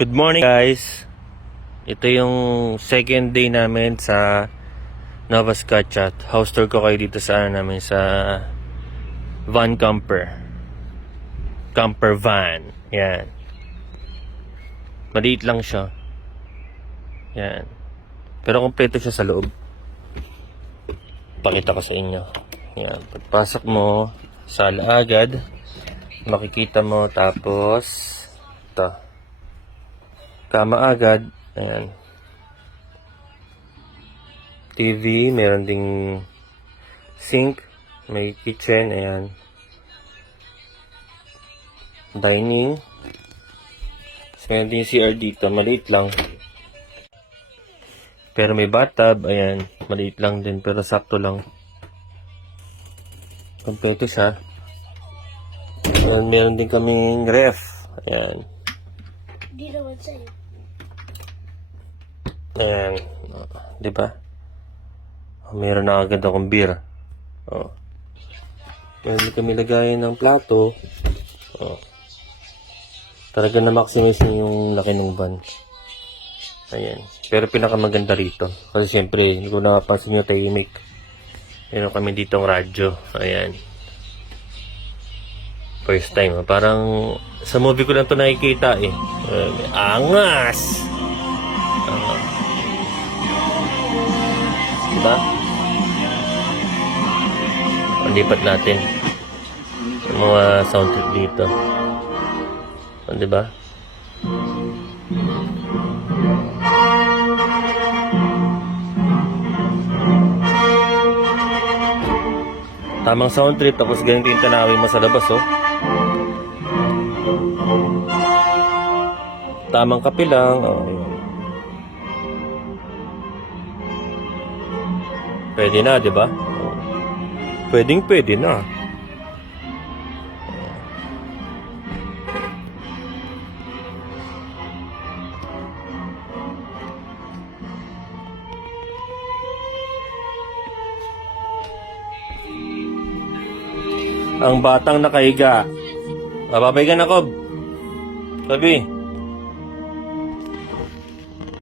Good morning guys. Ito yung second day namin sa Nova Scotia. House tour ko kayo dito sa namin sa van camper. Camper van. Yan. Maliit lang siya. Yan. Pero kompleto siya sa loob. Pakita ko sa inyo. Yan. Pagpasok mo, sala agad. Makikita mo tapos ito. Kama agad. Ayan. TV. Meron ding sink. May kitchen. Ayan. Dining. So, meron ding CR dito. Maliit lang. Pero may bathtub. Ayan. Maliit lang din. Pero sakto lang. Kompleto siya. Ayan. Meron din kaming ref. Ayan. Di naman sa'yo. Ayan. Di ba? Meron na agad akong beer. Oh. Meron kami lagayan ng plato. Oh. Talaga na maximize yung laki ng van. Ayan. Pero pinakamaganda rito. Kasi syempre, hindi ko nakapansin yung tahimik. Meron kami ditong radyo. Ayan. First time. Parang sa movie ko lang to nakikita eh. Angas! Diba? Ang lipat natin. Yung mga sound trip dito. Diba? Tamang sound trip tapos ganito yung tanawin mo sa labas oh. Tamang kape lang oh. Pwede na, di ba? Pwede na. Ang batang nakahiga. Babay ka na, Kob. Sabi.